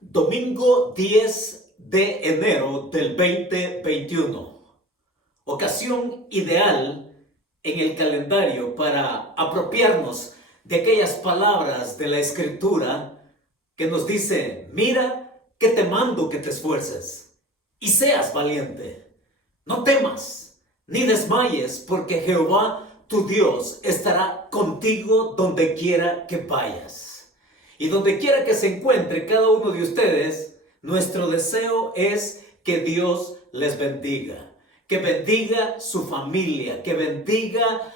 Domingo 10 de enero del 2021. Ocasión ideal en el calendario para apropiarnos de aquellas palabras de la Escritura que nos dice: mira que te mando que te esfuerces y seas valiente. No temas ni desmayes, porque Jehová tu Dios estará contigo donde quiera que vayas. Y donde quiera que se encuentre cada uno de ustedes, nuestro deseo es que Dios les bendiga. Que bendiga su familia, que bendiga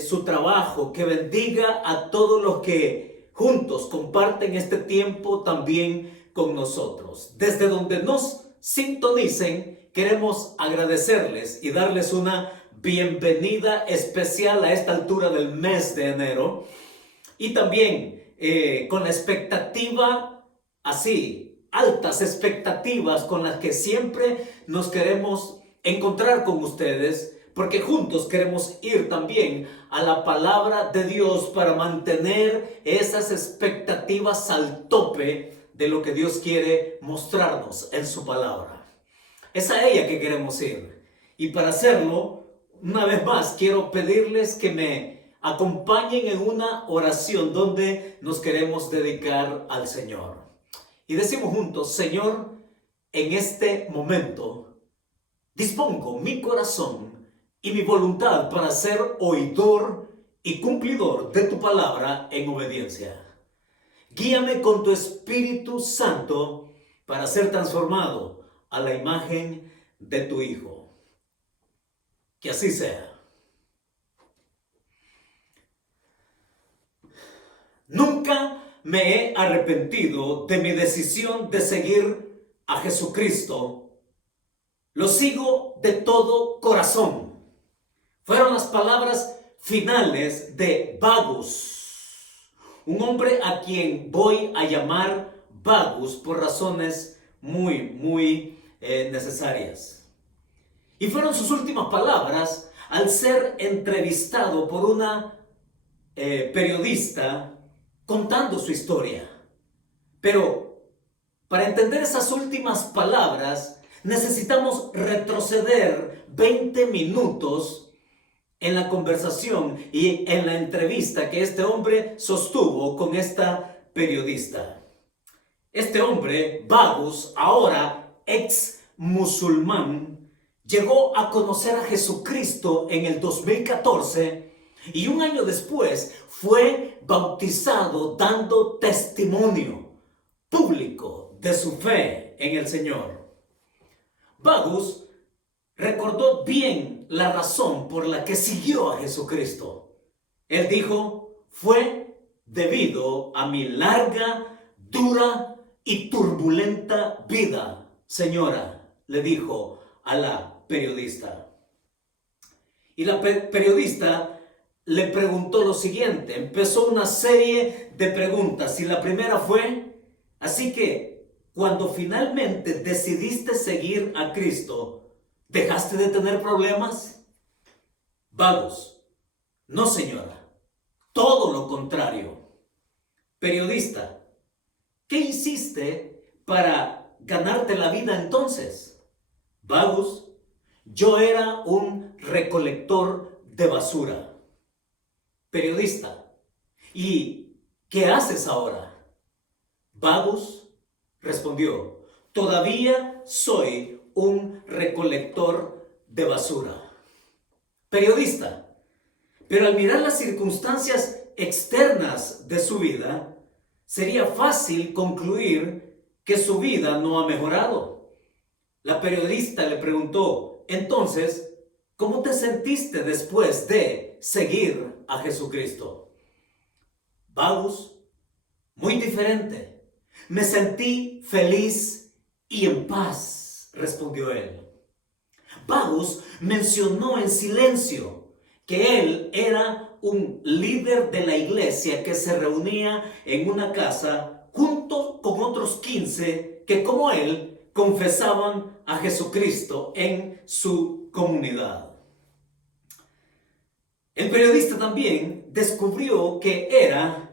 su trabajo, que bendiga a todos los que juntos comparten este tiempo también con nosotros. Desde donde nos sintonicen, queremos agradecerles y darles una bienvenida especial a esta altura del mes de enero. Y también con la expectativa, así, altas expectativas con las que siempre nos queremos encontrar con ustedes, porque juntos queremos ir también a la palabra de Dios para mantener esas expectativas al tope de lo que Dios quiere mostrarnos en su palabra. Es a ella que queremos ir. Y para hacerlo, una vez más, quiero pedirles que me acompañen en una oración donde nos queremos dedicar al Señor. Y decimos juntos: Señor, en este momento dispongo mi corazón y mi voluntad para ser oidor y cumplidor de tu palabra en obediencia. Guíame con tu Espíritu Santo para ser transformado a la imagen de tu Hijo. Que así sea. Nunca me he arrepentido de mi decisión de seguir a Jesucristo. Lo sigo de todo corazón. Fueron las palabras finales de Bagus, un hombre a quien voy a llamar Bagus por razones muy necesarias. Y fueron sus últimas palabras al ser entrevistado por una periodista contando su historia. Pero para entender esas últimas palabras necesitamos retroceder 20 minutos en la conversación y en la entrevista que este hombre sostuvo con esta periodista. Este hombre, Bagus, ahora ex musulmán, llegó a conocer a Jesucristo en el 2014 y un año después fue bautizado, dando testimonio público de su fe en el Señor. Bagus recordó bien la razón por la que siguió a Jesucristo. Él dijo: fue debido a mi larga, dura y turbulenta vida, señora, le dijo a la periodista. Y la periodista le preguntó lo siguiente. Empezó una serie de preguntas y la primera fue: así que cuando finalmente decidiste seguir a Cristo, ¿dejaste de tener problemas? Vagos: no, señora, todo lo contrario. Periodista: ¿qué hiciste para ganarte la vida entonces? Vagos: yo era un recolector de basura. Periodista: ¿y qué haces ahora? Bagus respondió: todavía soy un recolector de basura. Periodista: pero al mirar las circunstancias externas de su vida, sería fácil concluir que su vida no ha mejorado. La periodista le preguntó: entonces, ¿cómo te sentiste después de seguir a Jesucristo? Bagus: muy diferente. Me sentí feliz y en paz, respondió él. Bagus mencionó en silencio que él era un líder de la iglesia que se reunía en una casa junto con otros 15 que, como él, confesaban a Jesucristo en su comunidad. El periodista también descubrió que era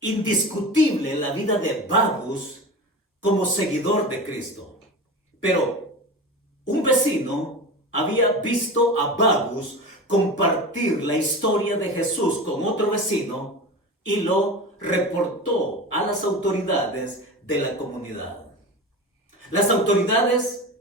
indiscutible la vida de Bagus como seguidor de Cristo. Pero un vecino había visto a Bagus compartir la historia de Jesús con otro vecino y lo reportó a las autoridades de la comunidad. Las autoridades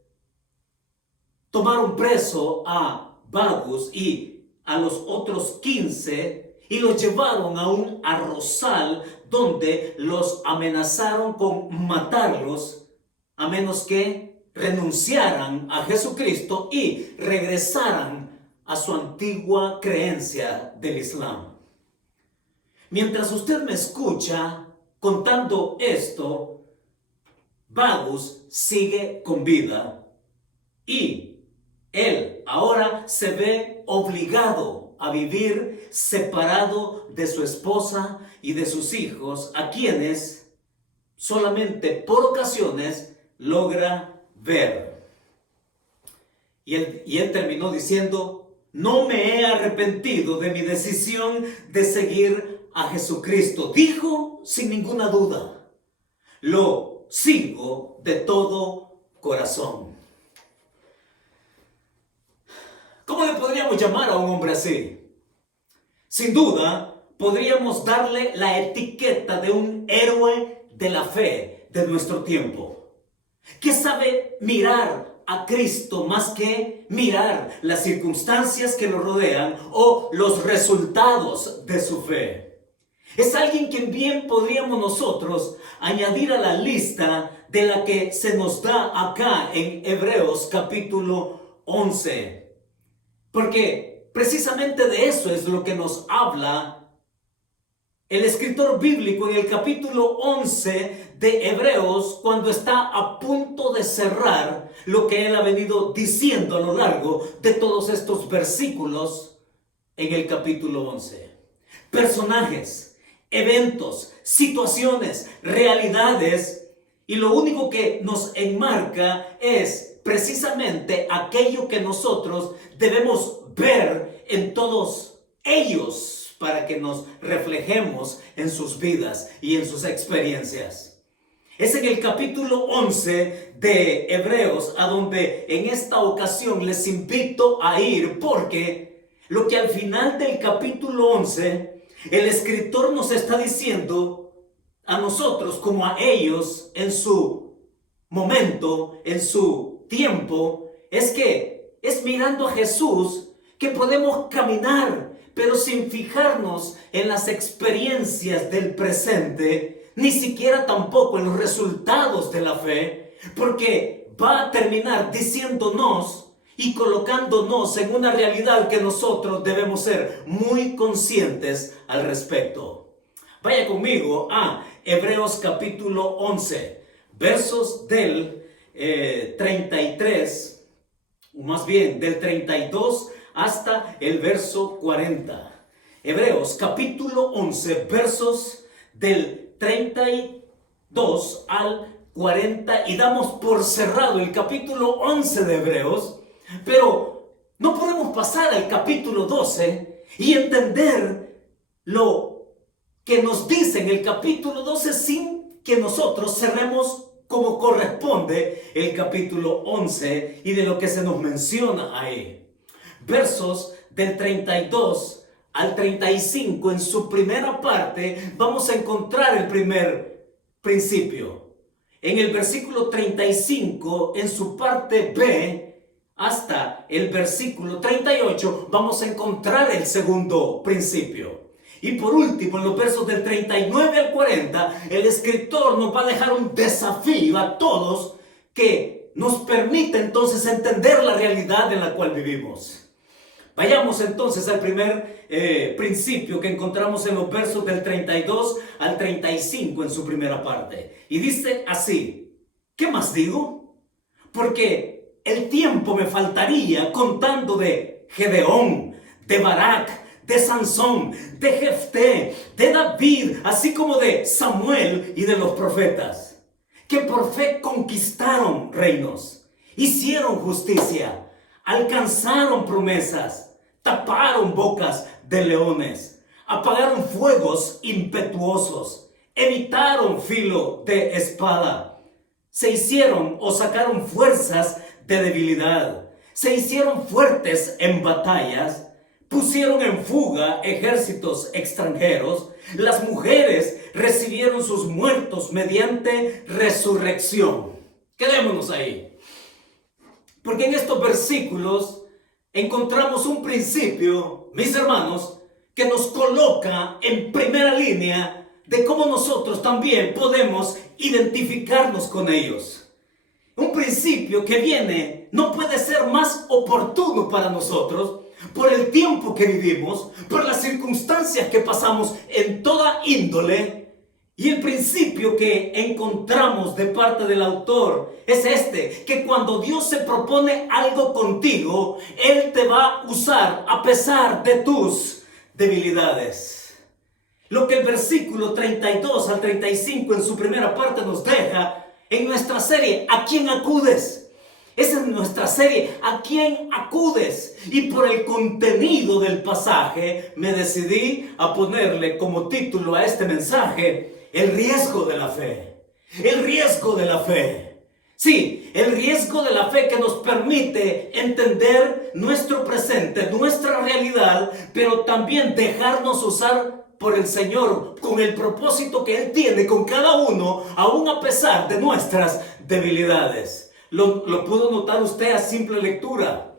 tomaron preso a Bagus y a los otros 15 y los llevaron a un arrozal donde los amenazaron con matarlos a menos que renunciaran a Jesucristo y regresaran a su antigua creencia del Islam. Mientras usted me escucha contando esto, Bagus sigue con vida y él ahora se ve obligado a vivir separado de su esposa y de sus hijos, a quienes solamente por ocasiones logra ver. Y él terminó diciendo: no me he arrepentido de mi decisión de seguir a Jesucristo. Dijo sin ninguna duda: lo sigo de todo corazón. ¿Cómo le podríamos llamar a un hombre así? Sin duda, podríamos darle la etiqueta de un héroe de la fe de nuestro tiempo, que sabe mirar a Cristo más que mirar las circunstancias que lo rodean o los resultados de su fe. Es alguien que bien podríamos nosotros añadir a la lista de la que se nos da acá en Hebreos capítulo 11. Porque precisamente de eso es lo que nos habla el escritor bíblico en el capítulo 11 de Hebreos, cuando está a punto de cerrar lo que él ha venido diciendo a lo largo de todos estos versículos en el capítulo 11. Personajes, eventos, situaciones, realidades, y lo único que nos enmarca es precisamente aquello que nosotros debemos ver en todos ellos para que nos reflejemos en sus vidas y en sus experiencias. Es en el capítulo 11 de Hebreos a donde en esta ocasión les invito a ir, porque lo que al final del capítulo 11 el escritor nos está diciendo a nosotros como a ellos en su momento, en su tiempo, es que es mirando a Jesús que podemos caminar, pero sin fijarnos en las experiencias del presente, ni siquiera tampoco en los resultados de la fe, porque va a terminar diciéndonos y colocándonos en una realidad que nosotros debemos ser muy conscientes al respecto. Vaya conmigo a Hebreos capítulo 11, versos del 33, o más bien del 32 hasta el verso 40. Hebreos capítulo 11, versos del 32 al 40, y damos por cerrado el capítulo 11 de Hebreos, pero no podemos pasar al capítulo 12 y entender lo que nos dice en el capítulo 12 sin que nosotros cerremos como corresponde el capítulo 11 y de lo que se nos menciona ahí. Versos del 32 al 35, en su primera parte, vamos a encontrar el primer principio. En el versículo 35, en su parte B, hasta el versículo 38, vamos a encontrar el segundo principio. Y por último, en los versos del 39 al 40, el escritor nos va a dejar un desafío a todos que nos permite entonces entender la realidad en la cual vivimos. Vayamos entonces al primer principio que encontramos en los versos del 32 al 35 en su primera parte. Y dice así: ¿qué más digo? Porque el tiempo me faltaría contando de Gedeón, de Barak, de Sansón, de Jefté, de David, así como de Samuel y de los profetas, que por fe conquistaron reinos, hicieron justicia, alcanzaron promesas, taparon bocas de leones, apagaron fuegos impetuosos, evitaron filo de espada, se hicieron o sacaron fuerzas de debilidad, se hicieron fuertes en batallas, pusieron en fuga ejércitos extranjeros, las mujeres recibieron sus muertos mediante resurrección. Quedémonos ahí, porque en estos versículos encontramos un principio, mis hermanos, que nos coloca en primera línea de cómo nosotros también podemos identificarnos con ellos. Un principio que viene, no puede ser más oportuno para nosotros por el tiempo que vivimos, por las circunstancias que pasamos en toda índole. Y el principio que encontramos de parte del autor es este, que cuando Dios se propone algo contigo, Él te va a usar a pesar de tus debilidades. Lo que el versículo 32 al 35 en su primera parte nos deja en nuestra serie, ¿a quién acudes? Esa es nuestra serie, ¿a quién acudes? Y por el contenido del pasaje me decidí a ponerle como título a este mensaje, el riesgo de la fe. El riesgo de la fe. Sí, el riesgo de la fe que nos permite entender nuestro presente, nuestra realidad, pero también dejarnos usar por el Señor con el propósito que Él tiene con cada uno, aún a pesar de nuestras debilidades. ¿Lo pudo notar usted a simple lectura?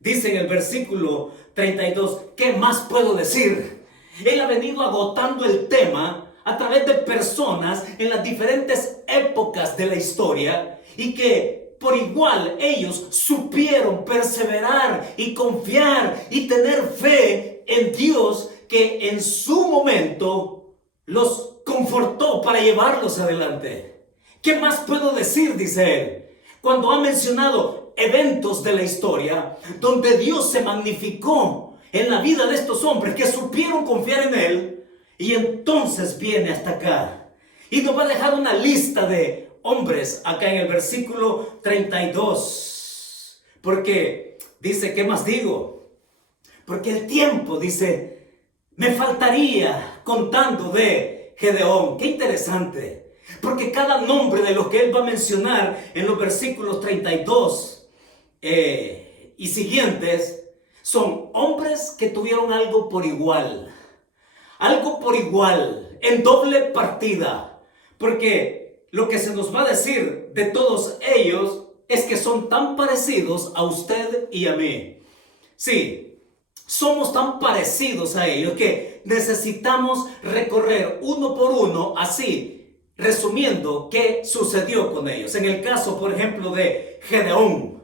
Dice en el versículo 32, ¿qué más puedo decir? Él ha venido agotando el tema a través de personas en las diferentes épocas de la historia y que por igual ellos supieron perseverar y confiar y tener fe en Dios que en su momento los confortó para llevarlos adelante. ¿Qué más puedo decir? Dice él. Cuando ha mencionado eventos de la historia donde Dios se magnificó en la vida de estos hombres que supieron confiar en Él, y entonces viene hasta acá y nos va a dejar una lista de hombres acá en el versículo 32, porque dice, ¿qué más digo? Porque el tiempo, dice, me faltaría contando de Gedeón. Qué interesante. Porque cada nombre de lo que él va a mencionar en los versículos 32 y siguientes son hombres que tuvieron algo por igual. Algo por igual, en doble partida. Porque lo que se nos va a decir de todos ellos es que son tan parecidos a usted y a mí. Sí, somos tan parecidos a ellos que necesitamos recorrer uno por uno así. Resumiendo, ¿qué sucedió con ellos? En el caso, por ejemplo, de Gedeón.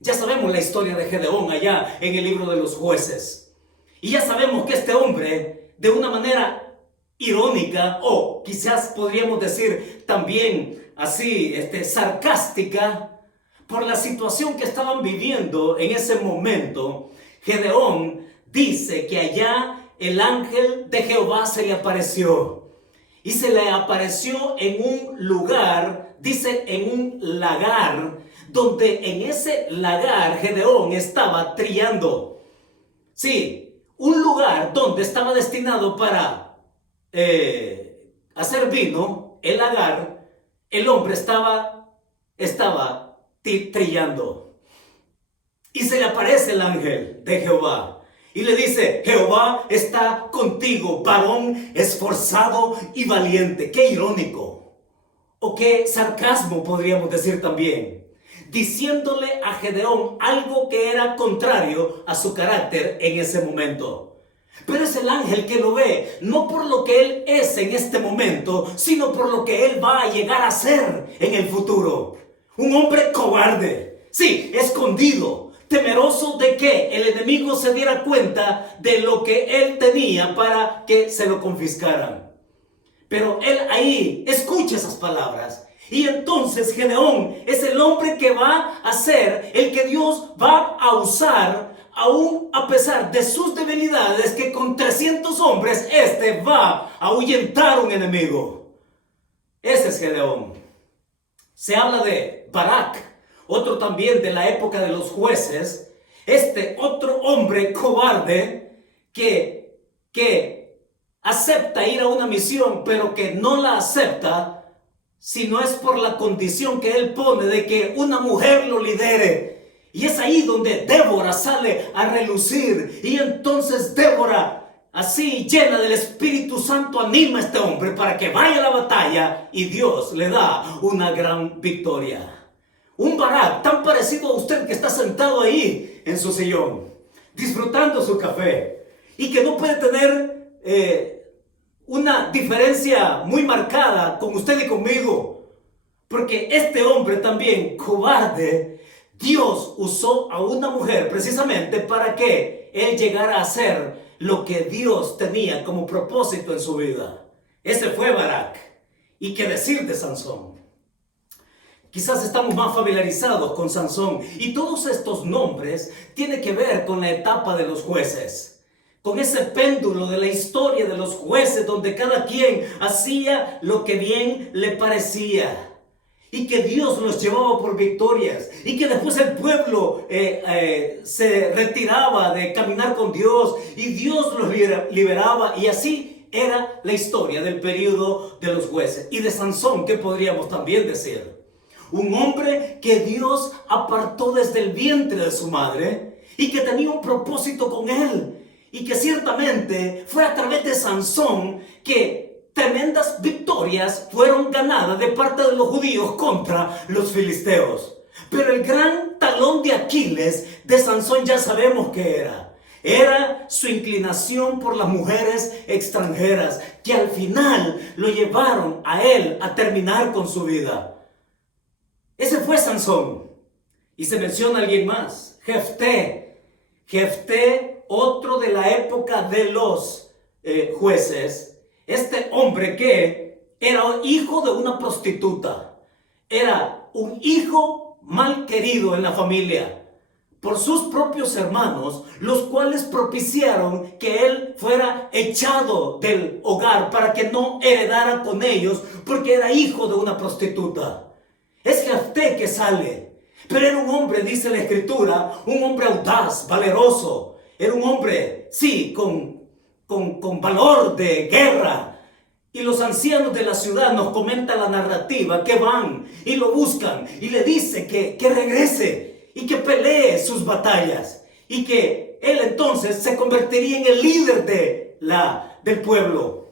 Ya sabemos la historia de Gedeón allá en el libro de los jueces. Y ya sabemos que este hombre, de una manera irónica, o quizás podríamos decir también así, sarcástica, por la situación que estaban viviendo en ese momento, Gedeón dice que allá el ángel de Jehová se le apareció. Y se le apareció en un lugar, dice en un lagar, donde en ese lagar Gedeón estaba trillando. Sí, un lugar donde estaba destinado para hacer vino, el lagar, el hombre estaba trillando. Y se le aparece el ángel de Jehová. Y le dice, Jehová está contigo, varón esforzado y valiente. Qué irónico. O qué sarcasmo podríamos decir también. Diciéndole a Gedeón algo que era contrario a su carácter en ese momento. Pero es el ángel que lo ve, no por lo que él es en este momento, sino por lo que él va a llegar a ser en el futuro. Un hombre cobarde, sí, escondido, temeroso de que el enemigo se diera cuenta de lo que él tenía para que se lo confiscaran. Pero él ahí escucha esas palabras. Y entonces Gedeón es el hombre que va a ser el que Dios va a usar, aún a pesar de sus debilidades, que con 300 hombres va a ahuyentar un enemigo. Ese es Gedeón. Se habla de Barak, otro también de la época de los jueces, otro hombre cobarde que acepta ir a una misión, pero que no la acepta sino es por la condición que Él pone de que una mujer lo lidere. Y es ahí donde Débora sale a relucir. Y entonces Débora, así llena del Espíritu Santo, anima a este hombre para que vaya a la batalla y Dios le da una gran victoria. Un Barak tan parecido a usted que está sentado ahí en su sillón, disfrutando su café y que no puede tener una diferencia muy marcada con usted y conmigo, porque este hombre también cobarde, Dios usó a una mujer precisamente para que él llegara a hacer lo que Dios tenía como propósito en su vida. Ese fue Barak. ¿Y qué decir de Sansón? Quizás estamos más familiarizados con Sansón, y todos estos nombres tienen que ver con la etapa de los jueces, con ese péndulo de la historia de los jueces donde cada quien hacía lo que bien le parecía y que Dios los llevaba por victorias y que después el pueblo se retiraba de caminar con Dios y Dios los liberaba, y así era la historia del periodo de los jueces. Y de Sansón, ¿qué podríamos también decir? Un hombre que Dios apartó desde el vientre de su madre y que tenía un propósito con él. Y que ciertamente fue a través de Sansón que tremendas victorias fueron ganadas de parte de los judíos contra los filisteos. Pero el gran talón de Aquiles de Sansón ya sabemos que era su inclinación por las mujeres extranjeras, que al final lo llevaron a él a terminar con su vida. Ese fue Sansón. Y se menciona a alguien más, Jefté. Jefté, otro de la época de los jueces. Este hombre que era hijo de una prostituta. Era un hijo mal querido en la familia por sus propios hermanos, los cuales propiciaron que él fuera echado del hogar para que no heredara con ellos, porque era hijo de una prostituta. Es Jefté que sale, pero era un hombre, dice la Escritura, un hombre audaz, valeroso. Era un hombre, sí, con valor de guerra. Y los ancianos de la ciudad, nos comenta la narrativa, que van y lo buscan y le dicen que regrese y que pelee sus batallas. Y que él entonces se convertiría en el líder del pueblo.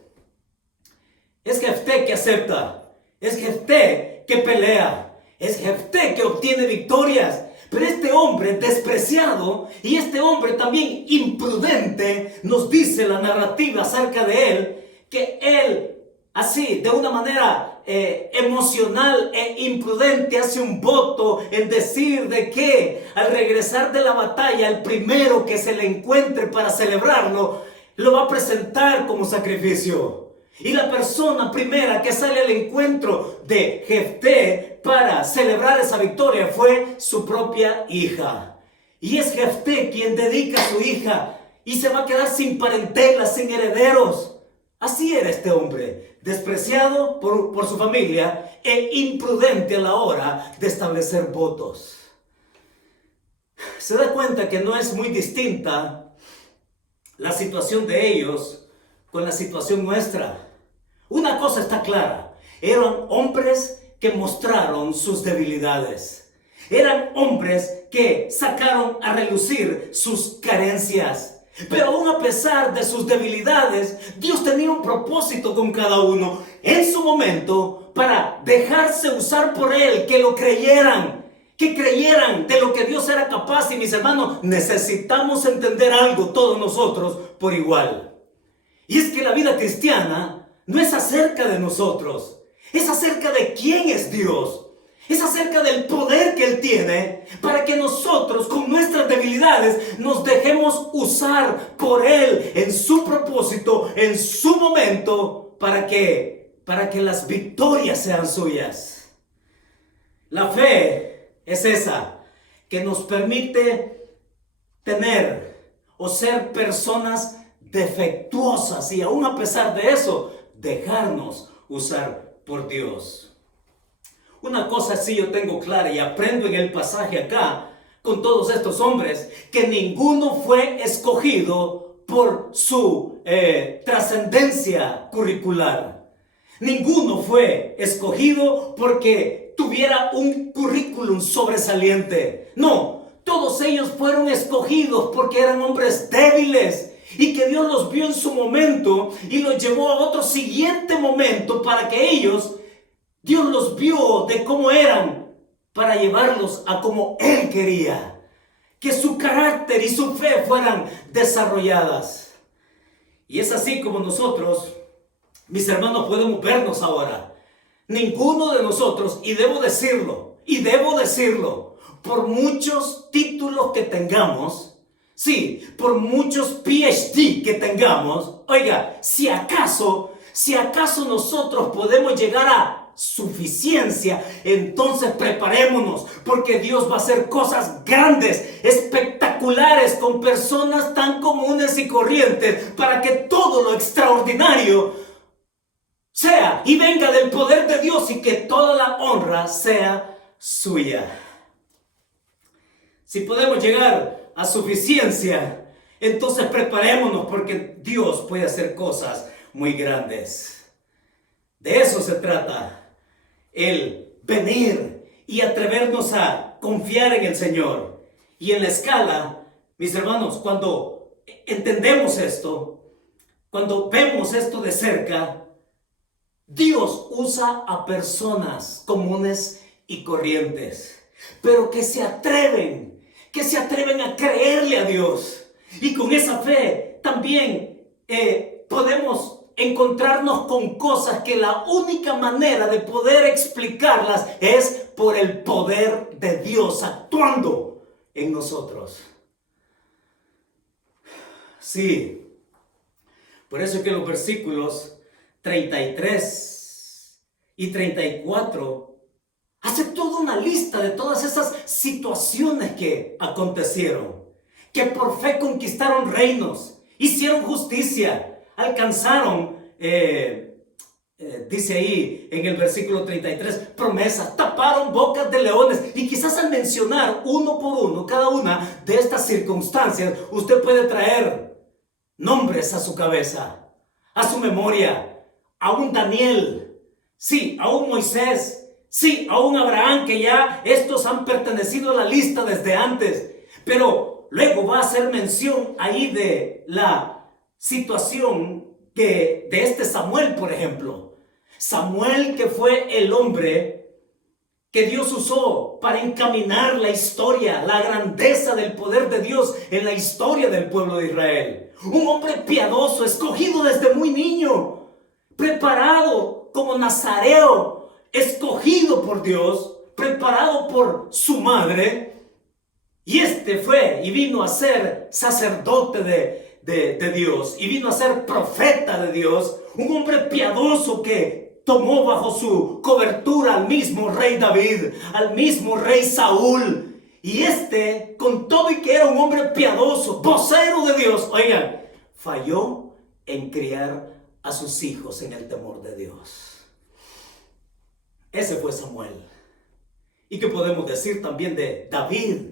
Es Jefté que acepta, es Jefté que pelea. Es Jefté que obtiene victorias. Pero este hombre despreciado y este hombre también imprudente, nos dice la narrativa acerca de él, que él así de una manera emocional e imprudente hace un voto en decir de que al regresar de la batalla el primero que se le encuentre para celebrarlo lo va a presentar como sacrificio. Y la persona primera que sale al encuentro de Jefté para celebrar esa victoria fue su propia hija. Y es Jefté quien dedica a su hija y se va a quedar sin parentela, sin herederos. Así era este hombre, despreciado por su familia e imprudente a la hora de establecer votos. Se da cuenta que no es muy distinta la situación de ellos con la situación nuestra. Una cosa está clara, eran hombres que mostraron sus debilidades. Eran hombres que sacaron a relucir sus carencias. Pero aún a pesar de sus debilidades, Dios tenía un propósito con cada uno en su momento para dejarse usar por Él, que lo creyeran. Que creyeran de lo que Dios era capaz. Y mis hermanos, necesitamos entender algo todos nosotros por igual. Y es que la vida cristiana no es acerca de nosotros, es acerca de quién es Dios. Es acerca del poder que Él tiene para que nosotros con nuestras debilidades nos dejemos usar por Él en su propósito, en su momento, para que las victorias sean suyas. La fe es esa que nos permite tener o ser personas defectuosas y aún a pesar de eso dejarnos usar por Dios. Una cosa sí yo tengo clara y aprendo en el pasaje acá con todos estos hombres, que ninguno fue escogido por su trascendencia curricular. Ninguno fue escogido porque tuviera un currículum sobresaliente. No, todos ellos fueron escogidos porque eran hombres débiles y que Dios los vio en su momento y los llevó a otro siguiente momento para que ellos, Dios los vio de cómo eran para llevarlos a como Él quería. Que su carácter y su fe fueran desarrolladas. Y es así como nosotros, mis hermanos, podemos vernos ahora. Ninguno de nosotros, y debo decirlo, por muchos títulos que tengamos, sí, por muchos PhD que tengamos, oiga, si acaso nosotros podemos llegar a suficiencia, entonces preparémonos, porque Dios va a hacer cosas grandes, espectaculares, con personas tan comunes y corrientes, para que todo lo extraordinario sea y venga del poder de Dios y que toda la honra sea suya. Si podemos llegar a suficiencia, entonces preparémonos, porque Dios puede hacer cosas muy grandes. De eso se trata. El venir y atrevernos a confiar en el Señor. Y en la escala, mis hermanos, cuando entendemos esto, cuando vemos esto de cerca, Dios usa a personas comunes y corrientes, pero que se atreven a creerle a Dios. Y con esa fe también podemos encontrarnos con cosas que la única manera de poder explicarlas es por el poder de Dios actuando en nosotros. Sí, por eso es que los versículos 33 y 34 hace toda una lista de todas esas situaciones que acontecieron, que por fe conquistaron reinos, hicieron justicia, alcanzaron, dice ahí en el versículo 33, promesas, taparon bocas de leones. Y quizás al mencionar uno por uno cada una de estas circunstancias, usted puede traer nombres a su cabeza, a su memoria, a un Daniel, sí, a un Moisés, sí, a un Abraham, que ya estos han pertenecido a la lista desde antes. Pero luego va a hacer mención ahí de la situación de este Samuel, por ejemplo. Samuel, que fue el hombre que Dios usó para encaminar la historia, la grandeza del poder de Dios en la historia del pueblo de Israel. Un hombre piadoso, escogido desde muy niño, preparado como nazareo, escogido por Dios, preparado por su madre. Y este fue y vino a ser sacerdote de Dios, y vino a ser profeta de Dios, un hombre piadoso que tomó bajo su cobertura al mismo rey David, al mismo rey Saúl. Y con todo y que era un hombre piadoso, vocero de Dios, oigan, falló en criar a sus hijos en el temor de Dios. Ese fue Samuel. ¿Y qué podemos decir también de David?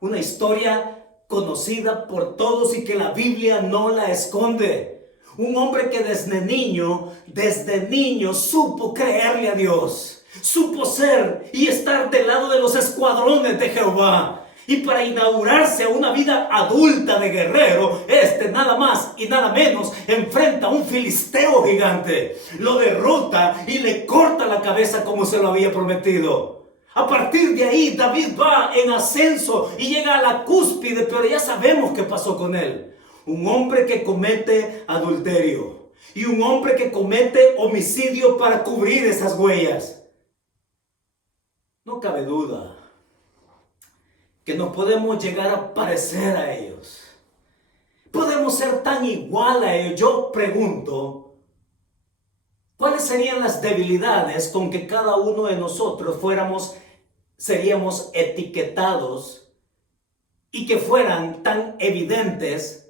Una historia conocida por todos y que la Biblia no la esconde. Un hombre que desde niño supo creerle a Dios, supo ser y estar del lado de los escuadrones de Jehová. Y para inaugurarse a una vida adulta de guerrero, nada más y nada menos enfrenta a un filisteo gigante, lo derrota y le corta la cabeza como se lo había prometido. A partir de ahí, David va en ascenso y llega a la cúspide, pero ya sabemos qué pasó con él. Un hombre que comete adulterio y un hombre que comete homicidio para cubrir esas huellas. No cabe duda que no podemos llegar a parecer a ellos. Podemos ser tan igual a ellos. Yo pregunto, ¿cuáles serían las debilidades con que cada uno de nosotros seríamos etiquetados y que fueran tan evidentes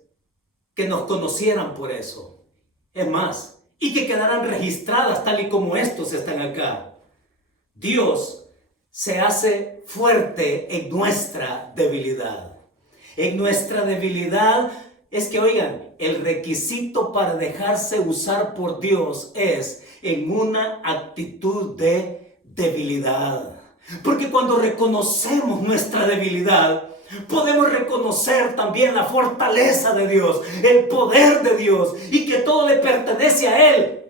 que nos conocieran por eso? Es más, y que quedaran registradas tal y como estos están acá. Dios se hace fuerte en nuestra debilidad. En nuestra debilidad es que, oigan, el requisito para dejarse usar por Dios es en una actitud de debilidad. Porque cuando reconocemos nuestra debilidad, podemos reconocer también la fortaleza de Dios, el poder de Dios y que todo le pertenece a Él.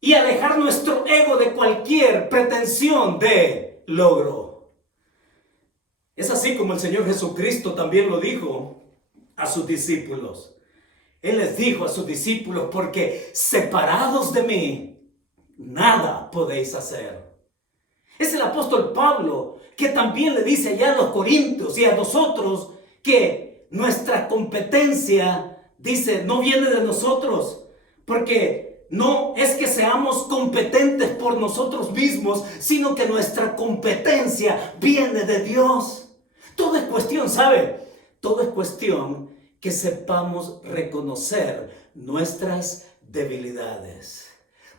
Y alejar nuestro ego de cualquier pretensión de logro. Es así como el Señor Jesucristo también lo dijo a sus discípulos. Él les dijo a sus discípulos, porque separados de mí, nada podéis hacer. Es el apóstol Pablo que también le dice allá a los corintios y a nosotros que nuestra competencia, dice, no viene de nosotros, porque no es que seamos competentes por nosotros mismos, sino que nuestra competencia viene de Dios. Todo es cuestión, ¿sabe? Todo es cuestión que sepamos reconocer nuestras debilidades.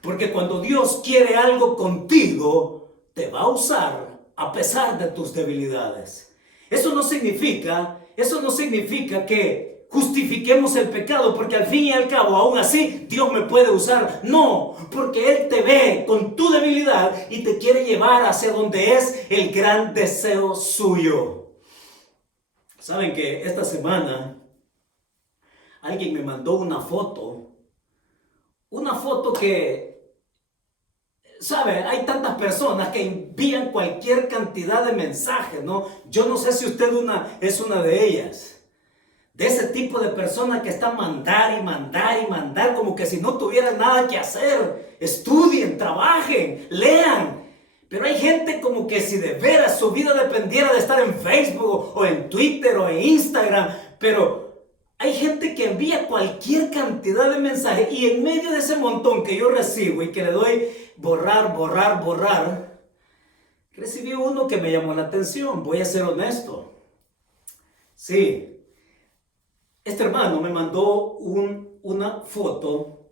Porque cuando Dios quiere algo contigo, te va a usar a pesar de tus debilidades. Eso no significa que justifiquemos el pecado, porque al fin y al cabo, aún así, Dios me puede usar. No, porque Él te ve con tu debilidad y te quiere llevar hacia donde es el gran deseo suyo. Saben que esta semana alguien me mandó una foto que, ¿sabe? Hay tantas personas que envían cualquier cantidad de mensajes, ¿no? Yo no sé si usted es una de ellas. De ese tipo de personas que están mandar y mandar y mandar como que si no tuvieran nada que hacer. Estudien, trabajen, lean. Pero hay gente como que si de veras su vida dependiera de estar en Facebook o en Twitter o en Instagram. Pero hay gente que envía cualquier cantidad de mensajes y en medio de ese montón que yo recibo y que le doy borrar, recibí uno que me llamó la atención. Voy a ser honesto. Sí. Este hermano me mandó una foto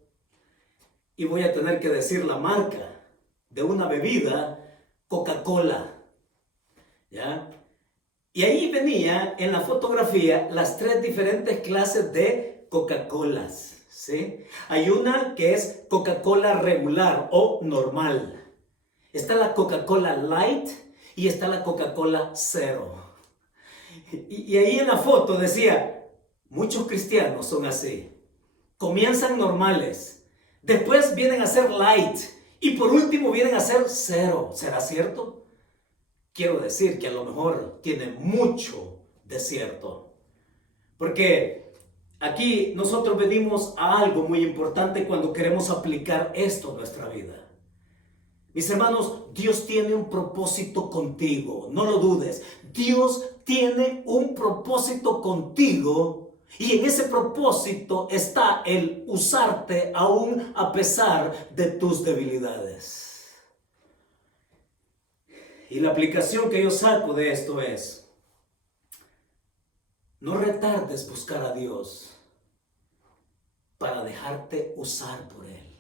y voy a tener que decir la marca de una bebida Coca-Cola, ¿ya? Y ahí venía en la fotografía las 3 diferentes clases de Coca-Colas, ¿sí? Hay una que es Coca-Cola regular o normal. Está la Coca-Cola Light y está la Coca-Cola Zero. Y ahí en la foto decía, muchos cristianos son así. Comienzan normales, después vienen a ser light y por último vienen a ser cero. ¿Será cierto? Quiero decir que a lo mejor tiene mucho de cierto. Porque aquí nosotros venimos a algo muy importante cuando queremos aplicar esto a nuestra vida. Mis hermanos, Dios tiene un propósito contigo, no lo dudes. Dios tiene un propósito contigo. Y en ese propósito está el usarte aún a pesar de tus debilidades. Y la aplicación que yo saco de esto es, no retardes buscar a Dios para dejarte usar por Él.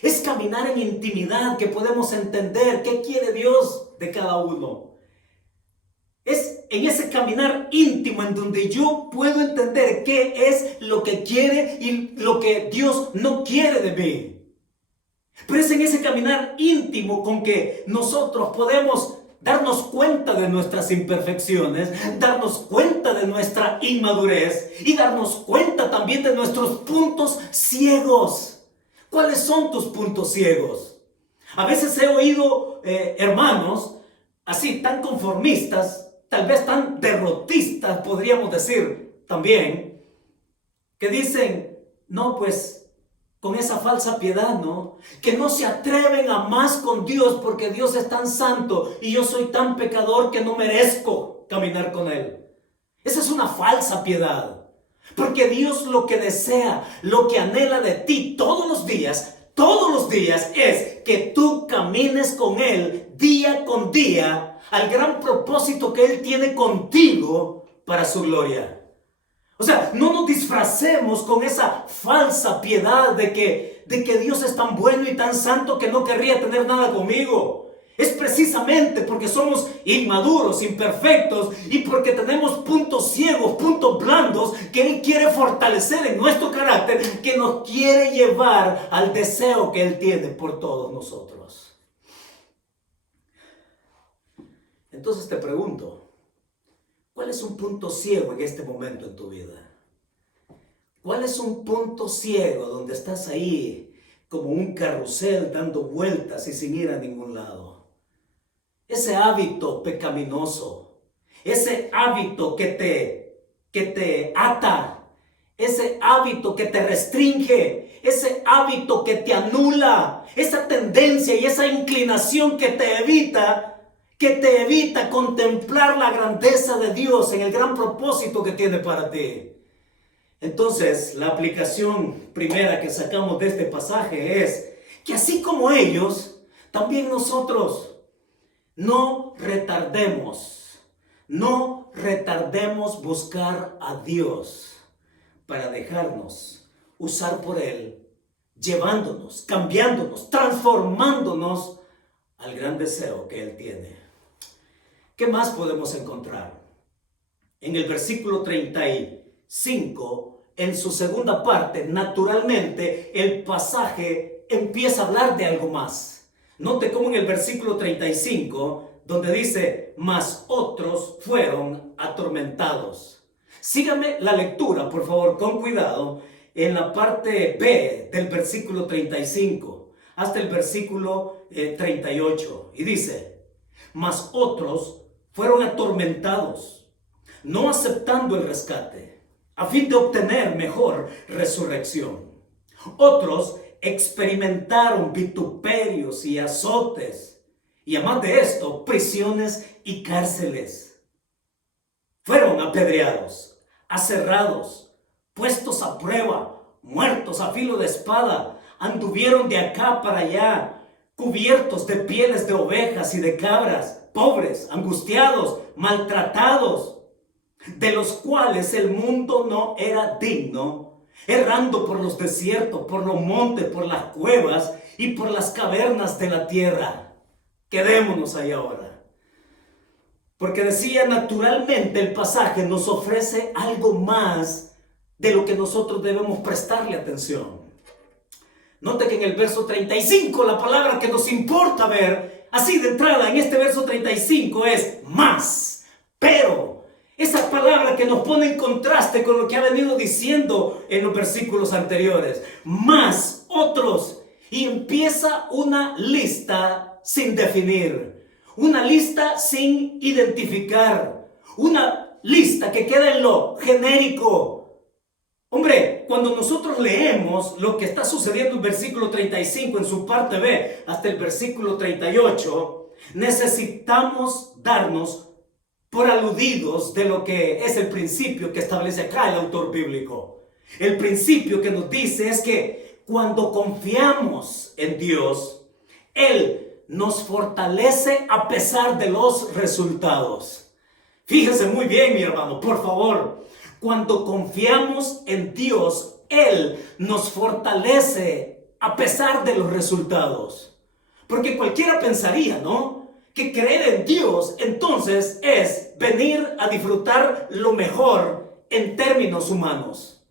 Es caminar en intimidad que podemos entender qué quiere Dios de cada uno. Es en ese caminar íntimo en donde yo puedo entender qué es lo que quiere y lo que Dios no quiere de mí. Pero es en ese caminar íntimo con que nosotros podemos darnos cuenta de nuestras imperfecciones, darnos cuenta de nuestra inmadurez y darnos cuenta también de nuestros puntos ciegos. ¿Cuáles son tus puntos ciegos? A veces he oído hermanos así tan conformistas, tal vez tan derrotistas, podríamos decir también, que dicen, no, pues, con esa falsa piedad, ¿no? Que no se atreven a más con Dios porque Dios es tan santo y yo soy tan pecador que no merezco caminar con Él. Esa es una falsa piedad. Porque Dios lo que desea, lo que anhela de ti todos los días es que tú camines con Él día con día al gran propósito que Él tiene contigo para su gloria. O sea, no nos disfracemos con esa falsa piedad de que Dios es tan bueno y tan santo que no querría tener nada conmigo. Es precisamente porque somos inmaduros, imperfectos y porque tenemos puntos ciegos, puntos blandos que Él quiere fortalecer en nuestro carácter, que nos quiere llevar al deseo que Él tiene por todos nosotros. Entonces te pregunto, ¿cuál es un punto ciego en este momento en tu vida? ¿Cuál es un punto ciego donde estás ahí como un carrusel dando vueltas y sin ir a ningún lado? Ese hábito pecaminoso, ese hábito que te ata, ese hábito que te restringe, ese hábito que te anula, esa tendencia y esa inclinación que te evita contemplar la grandeza de Dios en el gran propósito que tiene para ti. Entonces, la aplicación primera que sacamos de este pasaje es que así como ellos, también nosotros no retardemos buscar a Dios para dejarnos usar por Él, llevándonos, cambiándonos, transformándonos al gran deseo que Él tiene. ¿Qué más podemos encontrar? En el versículo 35, en su segunda parte, naturalmente el pasaje empieza a hablar de algo más. Note cómo en el versículo 35, donde dice, mas otros fueron atormentados. Sígame la lectura, por favor, con cuidado, en la parte B del versículo 35 hasta el versículo 38. Y dice, mas otros fueron atormentados, no aceptando el rescate, a fin de obtener mejor resurrección. Otros experimentaron vituperios y azotes, y además de esto, prisiones y cárceles. Fueron apedreados, aserrados, puestos a prueba, muertos a filo de espada, anduvieron de acá para allá, cubiertos de pieles de ovejas y de cabras, pobres, angustiados, maltratados, de los cuales el mundo no era digno, errando por los desiertos, por los montes, por las cuevas y por las cavernas de la tierra. Quedémonos ahí ahora. Porque decía, naturalmente el pasaje nos ofrece algo más de lo que nosotros debemos prestarle atención. Note que en el verso 35 la palabra que nos importa ver, así de entrada en este verso 35 es más, pero. Esa palabra que nos pone en contraste con lo que ha venido diciendo en los versículos anteriores. Más otros. Y empieza una lista sin definir. Una lista sin identificar. Una lista que queda en lo genérico. Hombre, cuando nosotros leemos lo que está sucediendo en el versículo 35 en su parte B hasta el versículo 38, necesitamos darnos por aludidos de lo que es el principio que establece acá el autor bíblico. El principio que nos dice es que cuando confiamos en Dios, Él nos fortalece a pesar de los resultados. Fíjese muy bien, mi hermano, por favor. Cuando confiamos en Dios, Él nos fortalece a pesar de los resultados. Porque cualquiera pensaría, ¿no?, que creer en Dios entonces es venir a disfrutar lo mejor en términos humanos.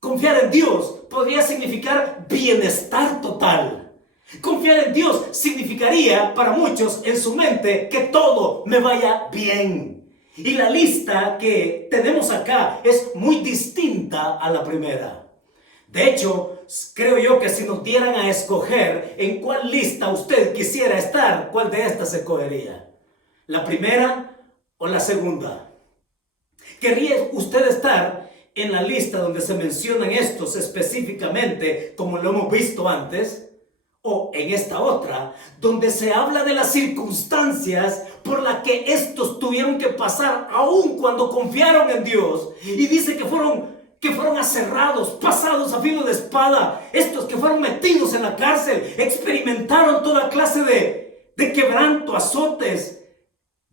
Confiar en Dios podría significar bienestar total. Confiar en Dios significaría para muchos en su mente que todo me vaya bien. Y la lista que tenemos acá es muy distinta a la primera. De hecho, creo yo que si nos dieran a escoger en cuál lista usted quisiera estar, ¿cuál de estas se escogería? ¿La primera o la segunda? ¿Querría usted estar en la lista donde se mencionan estos específicamente, como lo hemos visto antes? ¿O en esta otra, donde se habla de las circunstancias por las que estos tuvieron que pasar aun cuando confiaron en Dios? Y dice que fueron aserrados, pasados a filo de espada, estos que fueron metidos en la cárcel, experimentaron toda clase de quebranto, azotes.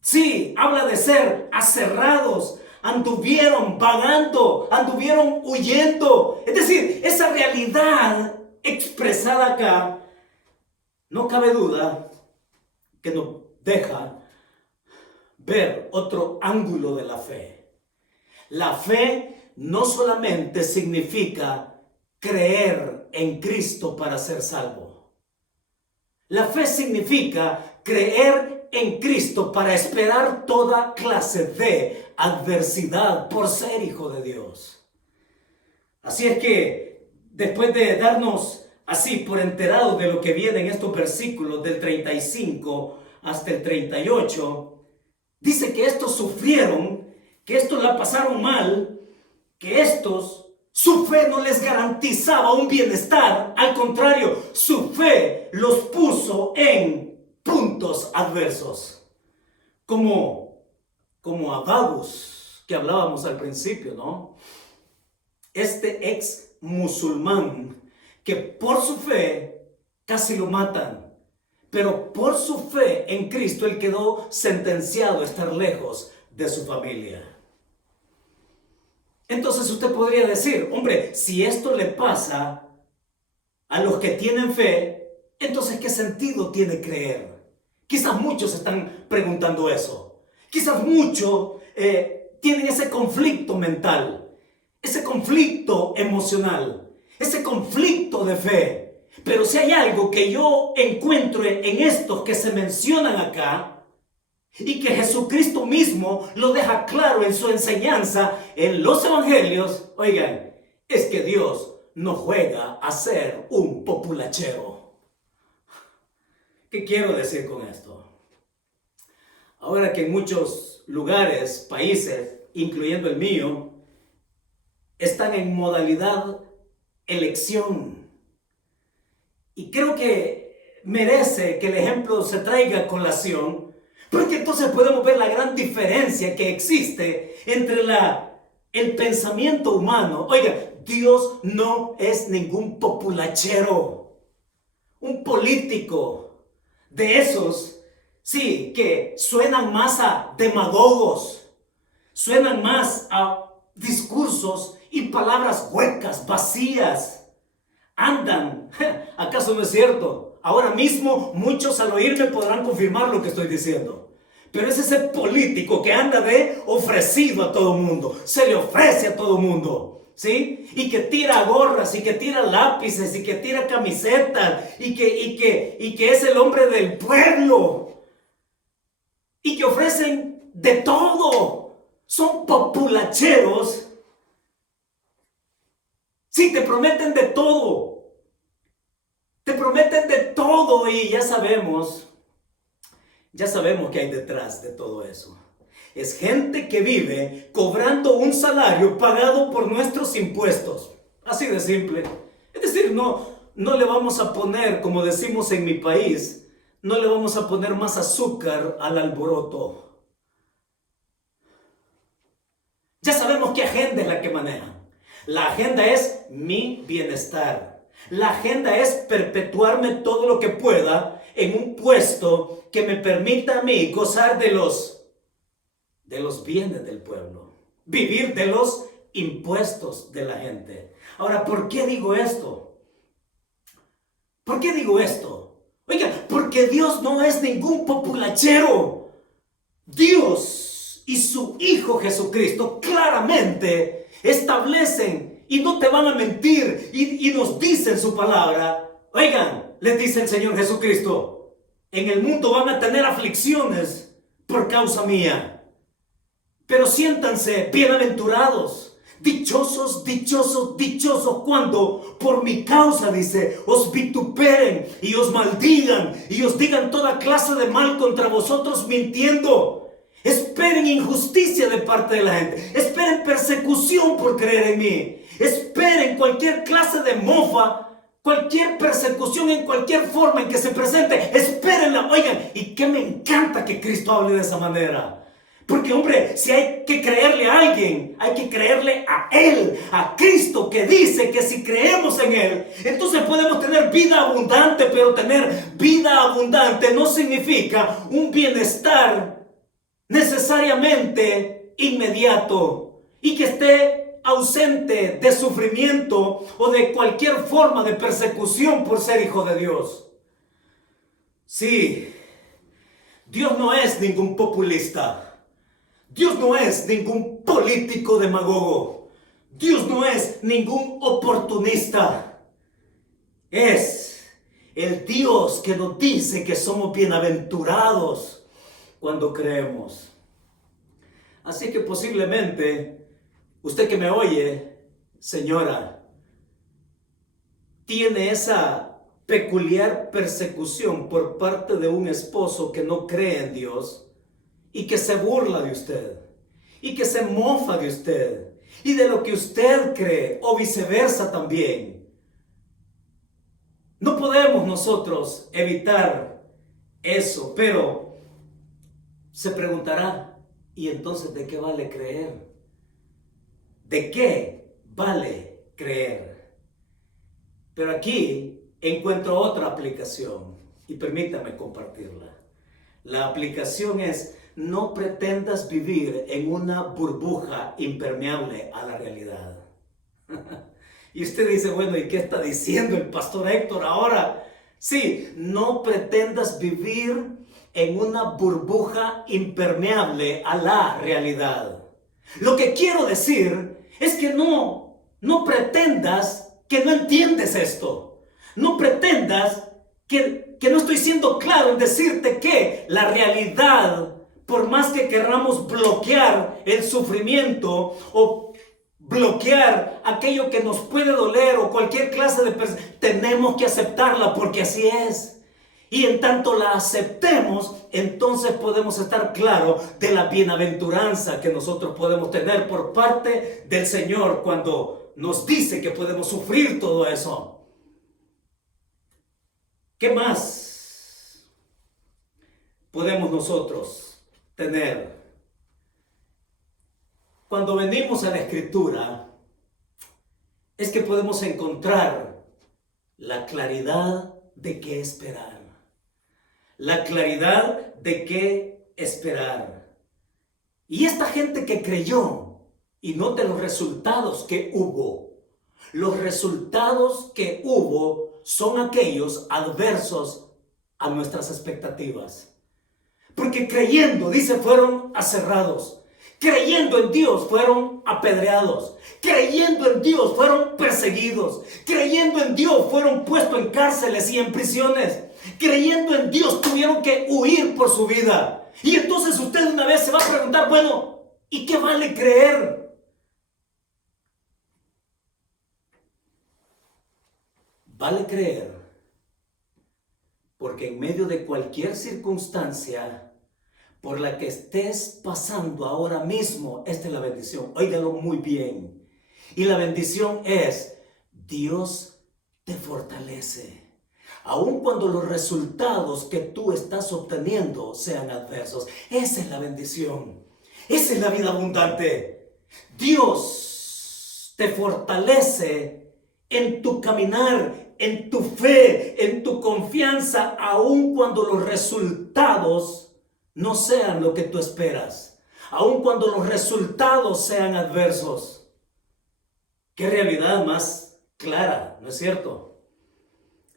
Sí, habla de ser aserrados, anduvieron vagando, anduvieron huyendo. Es decir, esa realidad expresada acá, no cabe duda que nos deja ver otro ángulo de la fe. La fe no solamente significa creer en Cristo para ser salvo. La fe significa creer en Cristo para esperar toda clase de adversidad por ser hijo de Dios. Así es que después de darnos así por enterados de lo que viene en estos versículos del 35 hasta el 38, dice que estos sufrieron, que estos la pasaron mal, que estos, su fe no les garantizaba un bienestar. Al contrario, su fe los puso en puntos adversos. Como Ababus, que hablábamos al principio, ¿no? Este ex musulmán que por su fe casi lo matan. Pero por su fe en Cristo, él quedó sentenciado a estar lejos de su familia. Entonces usted podría decir, hombre, si esto le pasa a los que tienen fe, entonces ¿qué sentido tiene creer? Quizás muchos están preguntando eso. Quizás muchos tienen ese conflicto mental, ese conflicto emocional, ese conflicto de fe. Pero si hay algo que yo encuentro en estos que se mencionan acá, y que Jesucristo mismo lo deja claro en su enseñanza en los evangelios, oigan, es que Dios no juega a ser un populachero. ¿Qué quiero decir con esto? Ahora que en muchos lugares, países, incluyendo el mío, están en modalidad elección. Y creo que merece que el ejemplo se traiga a colación, porque entonces podemos ver la gran diferencia que existe entre el pensamiento humano. Oiga, Dios no es ningún populachero, un político de esos, sí, que suenan más a demagogos, suenan más a discursos y palabras huecas, vacías. Andan, ¿acaso no es cierto? Ahora mismo muchos al oírme podrán confirmar lo que estoy diciendo. Pero es ese político que anda de ofrecido a todo mundo, se le ofrece a todo mundo, ¿sí? Y que tira gorras, y que tira lápices, y que tira camisetas, y que es el hombre del pueblo, y que ofrecen de todo. Son populacheros. Sí, te prometen de todo. Te prometen de todo y ya sabemos que hay detrás de todo eso. Es gente que vive cobrando un salario pagado por nuestros impuestos. Así de simple. Es decir, no le vamos a poner, como decimos en mi país, no le vamos a poner más azúcar al alboroto. Ya sabemos qué agenda es la que manejan. La agenda es mi bienestar. La agenda es perpetuarme todo lo que pueda en un puesto que me permita a mí gozar de los bienes del pueblo, vivir de los impuestos de la gente. Ahora, ¿por qué digo esto? ¿Por qué digo esto? Oiga, porque Dios no es ningún populachero. Dios y su Hijo Jesucristo claramente establecen y no te van a mentir y nos dicen su palabra. Oigan, les dice el Señor Jesucristo, en el mundo van a tener aflicciones por causa mía, pero siéntanse bienaventurados, dichosos, dichosos, dichosos cuando por mi causa, dice, os vituperen y os maldigan y os digan toda clase de mal contra vosotros mintiendo. Esperen injusticia de parte de la gente, esperen persecución por creer en mí, esperen cualquier clase de mofa, cualquier persecución en cualquier forma en que se presente, espérenla. Oigan, y que me encanta que Cristo hable de esa manera. Porque, hombre, si hay que creerle a alguien, hay que creerle a Él, a Cristo, que dice que si creemos en Él, entonces podemos tener vida abundante. Pero tener vida abundante no significa un bienestar necesariamente inmediato y que esté ausente de sufrimiento o de cualquier forma de persecución por ser hijo de Dios. Sí, Dios no es ningún populista. Dios no es ningún político demagogo. Dios no es ningún oportunista. Es el Dios que nos dice que somos bienaventurados cuando creemos. Así que posiblemente usted que me oye, señora, tiene esa peculiar persecución por parte de un esposo que no cree en Dios y que se burla de usted y que se mofa de usted y de lo que usted cree, o viceversa también. No podemos nosotros evitar eso, pero se preguntará, ¿y entonces de qué vale creer? ¿De qué vale creer? Pero aquí encuentro otra aplicación y permítame compartirla. La aplicación es: no pretendas vivir en una burbuja impermeable a la realidad. Y usted dice, bueno, ¿y qué está diciendo el pastor Héctor ahora? Sí, no pretendas vivir en una burbuja impermeable a la realidad. Lo que quiero decir es que no pretendas que no entiendes esto. No pretendas que no estoy siendo claro en decirte que la realidad, por más que querramos bloquear el sufrimiento o bloquear aquello que nos puede doler o cualquier clase de tenemos que aceptarla porque así es. Y en tanto la aceptemos, entonces podemos estar claros de la bienaventuranza que nosotros podemos tener por parte del Señor cuando nos dice que podemos sufrir todo eso. ¿Qué más podemos nosotros tener? Cuando venimos a la Escritura, es que podemos encontrar la claridad de qué esperar. La claridad de qué esperar. Y esta gente que creyó, y note los resultados que hubo. Los resultados que hubo son aquellos adversos a nuestras expectativas. Porque creyendo, dice, fueron aserrados. Creyendo en Dios fueron apedreados. Creyendo en Dios fueron perseguidos. Creyendo en Dios fueron puestos en cárceles y en prisiones. Creyendo en Dios tuvieron que huir por su vida. Y entonces usted una vez se va a preguntar, bueno, ¿y qué vale creer? Vale creer porque en medio de cualquier circunstancia por la que estés pasando ahora mismo, esta es la bendición. Óigalo muy bien. Y la bendición es: Dios te fortalece. Aun cuando los resultados que tú estás obteniendo sean adversos. Esa es la bendición. Esa es la vida abundante. Dios te fortalece en tu caminar, en tu fe, en tu confianza, aun cuando los resultados no sean lo que tú esperas, aun cuando los resultados sean adversos. ¿Qué realidad más clara, no es cierto?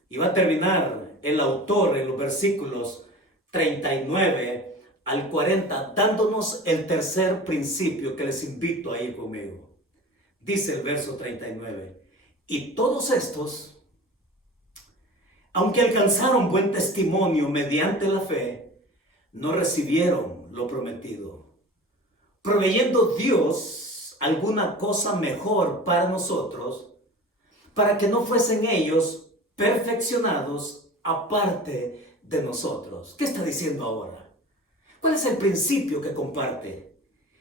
Y va a terminar el autor en los versículos 39 al 40 dándonos el tercer principio que les invito a ir conmigo. Dice el verso 39: y todos estos, aunque alcanzaron buen testimonio mediante la fe, no recibieron lo prometido, proveyendo Dios alguna cosa mejor para nosotros, para que no fuesen ellos perfeccionados aparte de nosotros. ¿Qué está diciendo ahora? ¿Cuál es el principio que comparte?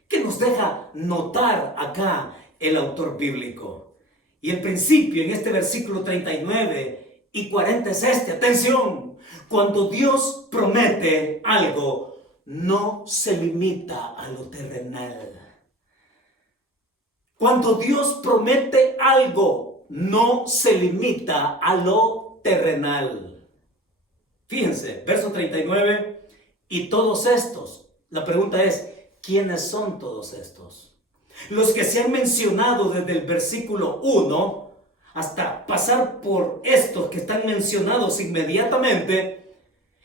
¿Qué nos deja notar acá el autor bíblico? Y el principio en este versículo 39 y 40 es este. Atención, cuando Dios promete algo, no se limita a lo terrenal. Cuando Dios promete algo, no se limita a lo terrenal. Fíjense, verso 39, y todos estos. La pregunta es, ¿quiénes son todos estos? Los que se han mencionado desde el versículo 1 hasta pasar por estos que están mencionados inmediatamente,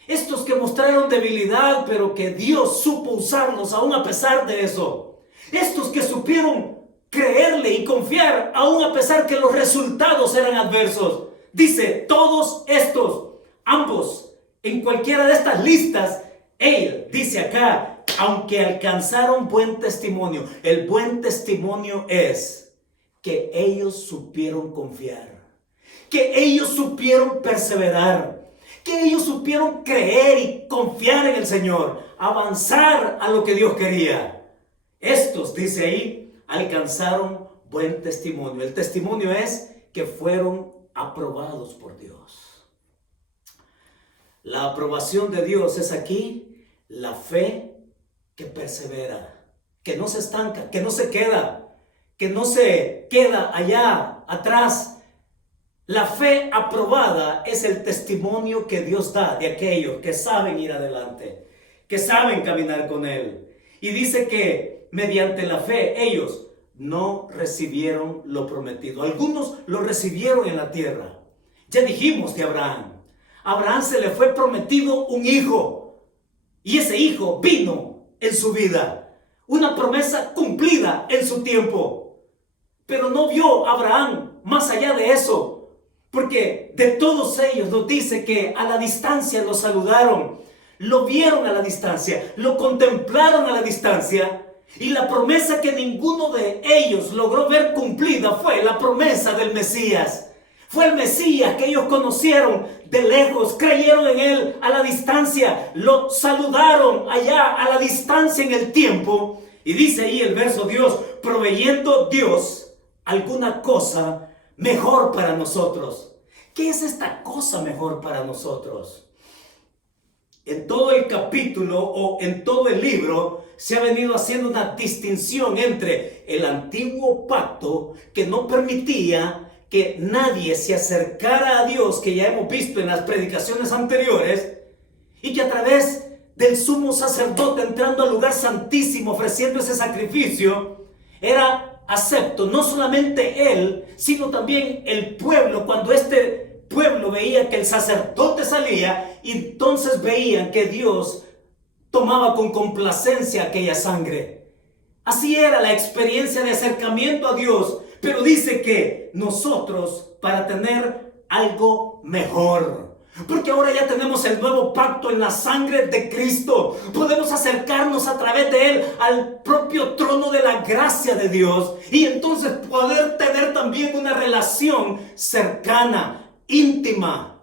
Estos que mostraron debilidad, pero que Dios supo usarlos aún a pesar de eso. Estos que supieron creerle y confiar aún a pesar que los resultados eran adversos. Dice, todos estos, ambos, en cualquiera de estas listas, él dice acá, aunque alcanzaron buen testimonio. El buen testimonio es que ellos supieron confiar, que ellos supieron perseverar, que ellos supieron creer y confiar en el Señor, avanzar a lo que Dios quería. Estos, dice ahí, alcanzaron buen testimonio. El testimonio es que fueron aprobados por Dios. La aprobación de Dios es aquí la fe que persevera, que no se estanca, que no se queda allá atrás. La fe aprobada es el testimonio que Dios da de aquellos que saben ir adelante, que saben caminar con Él. Y dice que mediante la fe ellos no recibieron lo prometido. Algunos lo recibieron en la tierra. Ya dijimos de Abraham. A Abraham se le fue prometido un hijo. Y ese hijo vino en su vida. Una promesa cumplida en su tiempo. Pero no vio Abraham más allá de eso. Porque de todos ellos nos dice que a la distancia lo saludaron, lo vieron a la distancia, lo contemplaron a la distancia, y la promesa que ninguno de ellos logró ver cumplida fue la promesa del Mesías. Fue el Mesías que ellos conocieron de lejos, creyeron en Él a la distancia, lo saludaron allá a la distancia en el tiempo. Y dice ahí el verso Dios, proveyendo Dios alguna cosa mejor para nosotros. ¿Qué es esta cosa mejor para nosotros? En todo el capítulo o en todo el libro se ha venido haciendo una distinción entre el antiguo pacto que no permitía que nadie se acercara a Dios, que ya hemos visto en las predicaciones anteriores, y que a través del sumo sacerdote entrando al lugar santísimo ofreciendo ese sacrificio era acepto, no solamente él, sino también el pueblo. Cuando este pueblo veía que el sacerdote salía, entonces veían que Dios tomaba con complacencia aquella sangre. Así era la experiencia de acercamiento a Dios. Pero dice que nosotros, para tener algo mejor, porque ahora ya tenemos el nuevo pacto en la sangre de Cristo, podemos acercarnos a través de Él al propio trono de la gracia de Dios, y entonces poder tener también una relación cercana, íntima,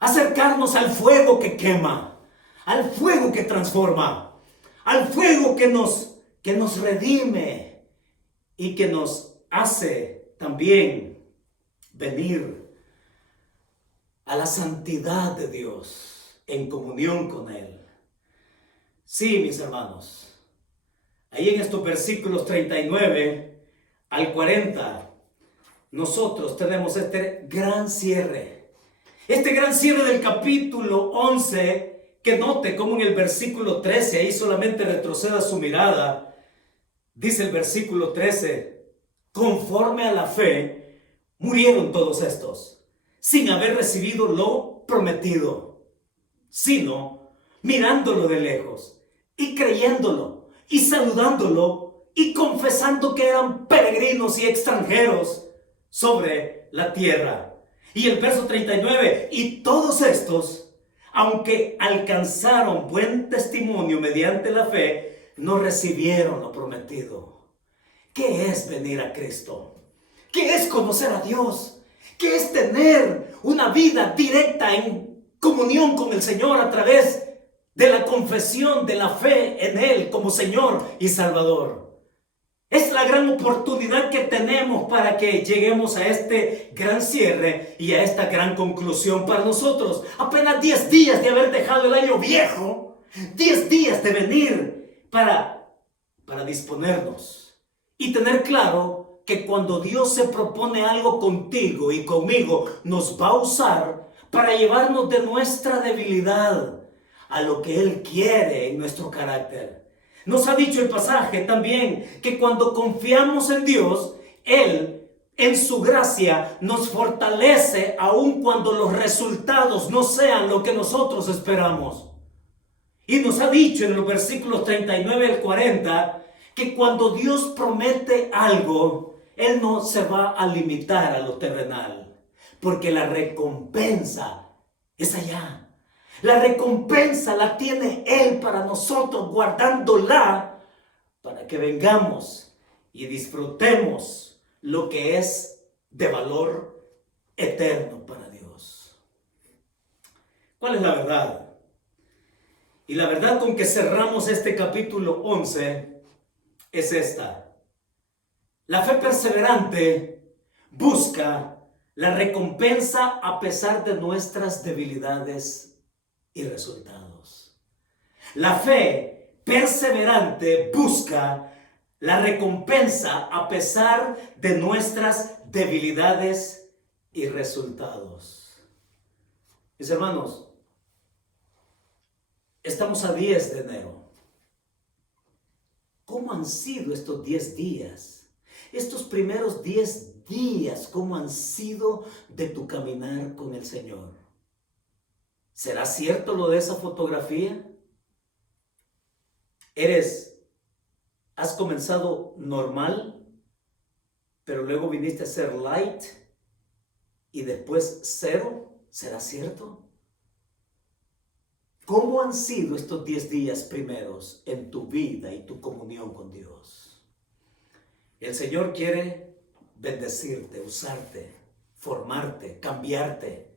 acercarnos al fuego que quema, al fuego que transforma, al fuego que nos redime y que nos hace también venir a la santidad de Dios en comunión con Él. Sí, mis hermanos, ahí en estos versículos 39 al 40, nosotros tenemos este gran cierre del capítulo 11, que note cómo en el versículo 13, ahí solamente retroceda su mirada, dice el versículo 13, conforme a la fe, murieron todos estos, sin haber recibido lo prometido, sino mirándolo de lejos y creyéndolo y saludándolo y confesando que eran peregrinos y extranjeros sobre la tierra. Y el verso 39, y todos estos, aunque alcanzaron buen testimonio mediante la fe, no recibieron lo prometido. ¿Qué es venir a Cristo? ¿Qué es conocer a Dios? ¿Qué es tener una vida directa en comunión con el Señor a través de la confesión de la fe en Él como Señor y Salvador? Es la gran oportunidad que tenemos para que lleguemos a este gran cierre y a esta gran conclusión para nosotros. Apenas 10 días de haber dejado el año viejo, 10 días de venir para disponernos y tener claro que cuando Dios se propone algo contigo y conmigo, nos va a usar para llevarnos de nuestra debilidad a lo que Él quiere en nuestro carácter. Nos ha dicho el pasaje también que cuando confiamos en Dios, Él en su gracia nos fortalece aun cuando los resultados no sean lo que nosotros esperamos. Y nos ha dicho en los versículos 39 al 40 que cuando Dios promete algo, Él no se va a limitar a lo terrenal, porque la recompensa es allá. La recompensa la tiene Él para nosotros, guardándola para que vengamos y disfrutemos lo que es de valor eterno para Dios. ¿Cuál es la verdad? Y la verdad con que cerramos este capítulo 11 es esta. La fe perseverante busca la recompensa a pesar de nuestras debilidades y resultados. La fe perseverante busca la recompensa a pesar de nuestras debilidades y resultados. Mis hermanos, estamos a 10 de enero. ¿Cómo han sido estos 10 días? Estos primeros 10 días, ¿cómo han sido de tu caminar con el Señor? ¿Será cierto lo de esa fotografía? Has comenzado normal, pero luego viniste a ser light y después cero. ¿Será cierto? ¿Cómo han sido estos 10 días primeros en tu vida y tu comunión con Dios? El Señor quiere bendecirte, usarte, formarte, cambiarte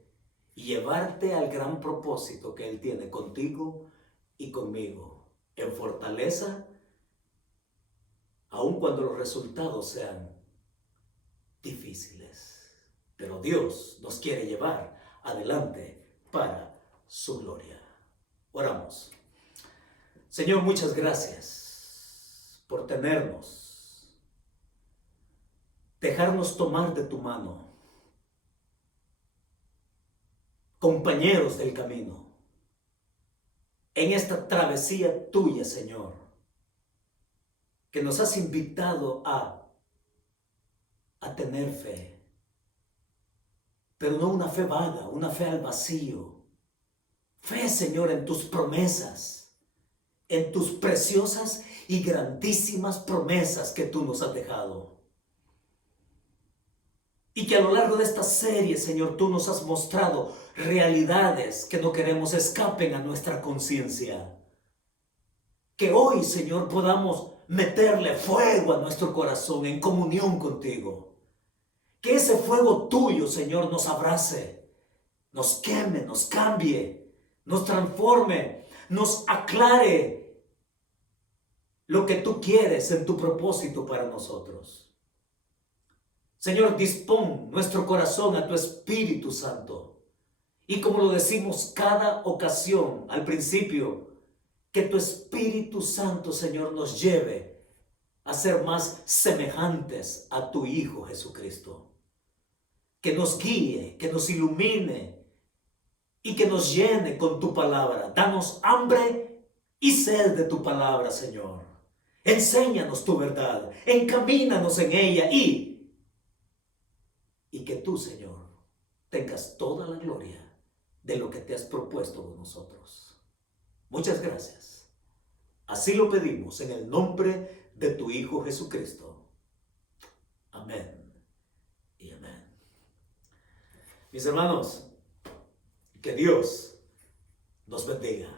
y llevarte al gran propósito que Él tiene contigo y conmigo, en fortaleza, aun cuando los resultados sean difíciles. Pero Dios nos quiere llevar adelante para su gloria. Oramos. Señor, muchas gracias por dejarnos tomar de tu mano, compañeros del camino, en esta travesía tuya, Señor, que nos has invitado a tener fe, pero no una fe vaga, una fe al vacío. Fe, Señor, en tus promesas, en tus preciosas y grandísimas promesas que tú nos has dejado. Y que a lo largo de esta serie, Señor, tú nos has mostrado realidades que no queremos escapen a nuestra conciencia. Que hoy, Señor, podamos meterle fuego a nuestro corazón en comunión contigo. Que ese fuego tuyo, Señor, nos abrace, nos queme, nos cambie, nos transforme, nos aclare lo que tú quieres en tu propósito para nosotros. Señor, dispón nuestro corazón a tu Espíritu Santo. Y como lo decimos cada ocasión al principio, que tu Espíritu Santo, Señor, nos lleve a ser más semejantes a tu Hijo Jesucristo. Que nos guíe, que nos ilumine y que nos llene con tu palabra. Danos hambre y sed de tu palabra, Señor. Enséñanos tu verdad, encamínanos en ella y que tú, Señor, tengas toda la gloria de lo que te has propuesto con nosotros. Muchas gracias. Así lo pedimos en el nombre de tu Hijo Jesucristo. Amén y amén. Mis hermanos, que Dios nos bendiga.